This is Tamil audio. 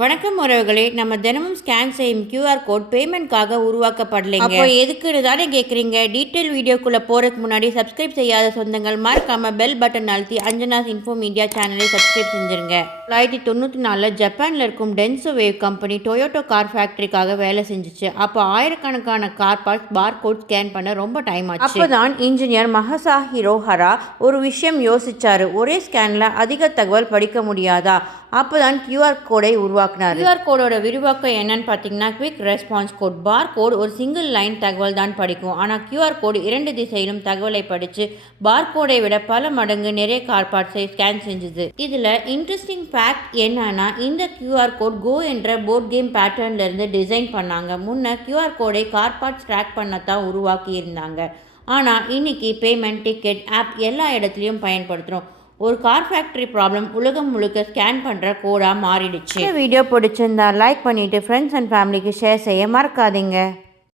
வணக்கம் உறவுகளே, நம்ம தினமும் ஸ்கேன் செய்யும் QR கோட் பேமெண்ட்காக உருவாக்கப்படலைங்க. அப்போ எதுக்குன்னு தானே கேட்குறீங்க. டீட்டெயில் வீடியோக்குள்ளே போகிறதுக்கு முன்னாடி சப்ஸ்கிரைப் செய்யாத சொந்தங்கள் மறக்காம பெல் பட்டன் அழுத்தி அஞ்சனாஸ் இன்ஃபோ மீடியா சேனலை சப்ஸ்கிரைப் செஞ்சுருங்க. 1994 ஜப்பானில் இருக்கும் Denso wave company Toyota car ஃபேக்ட்ரிக்காக வேலை செஞ்சுச்சு. அப்போ ஆயிரக்கணக்கான car parts bar code scan பண்ண ரொம்ப டைம் ஆச்சு. அப்போதான் இன்ஜினியர் மகசாஹிரோ ஹரா ஒரு விஷயம் யோசிச்சாரு. ஒரே ஸ்கேனில் அதிக தகவல் படிக்க முடியாதா? அப்போதான் QR கோடை உருவாக்குனார். QR கோடோட விரிவாக்கம் என்னன்னு பார்த்தீங்கன்னா, quick response code. Bar code ஒரு சிங்கிள் லைன் தகவல் தான் படிக்கும். ஆனால் QR கோடு 2 திசையிலும் தகவலை படித்து பார் கோடை விட பல மடங்கு நிறைய கார் பார்ட்ஸை ஸ்கேன் செஞ்சுது. இதில் இன்ட்ரெஸ்டிங் ஃபேக்ட் என்னன்னா, இந்த QR கோட் கோ என்ற போர்ட் கேம் பேட்டர்ன்ல இருந்து டிசைன் பண்ணாங்க. முன்ன QR கோடை கார் பார்ட்ஸ் ட்ராக் பண்ணத்தான் உருவாக்கி இருந்தாங்க. ஆனால் இன்னைக்கு பேமெண்ட், டிக்கெட், ஆப் எல்லா இடத்துலையும் பயன்படுத்துகிறோம். ஒரு கார் ஃபேக்ட்ரி ப்ராப்ளம் உலகம் முழுக்க ஸ்கேன் பண்ணுற கோடாக மாறிடுச்சு. இந்த வீடியோ பிடிச்சிருந்தா லைக் பண்ணிவிட்டு ஃப்ரெண்ட்ஸ் அண்ட் ஃபேமிலிக்கு ஷேர் செய்ய மறக்காதீங்க.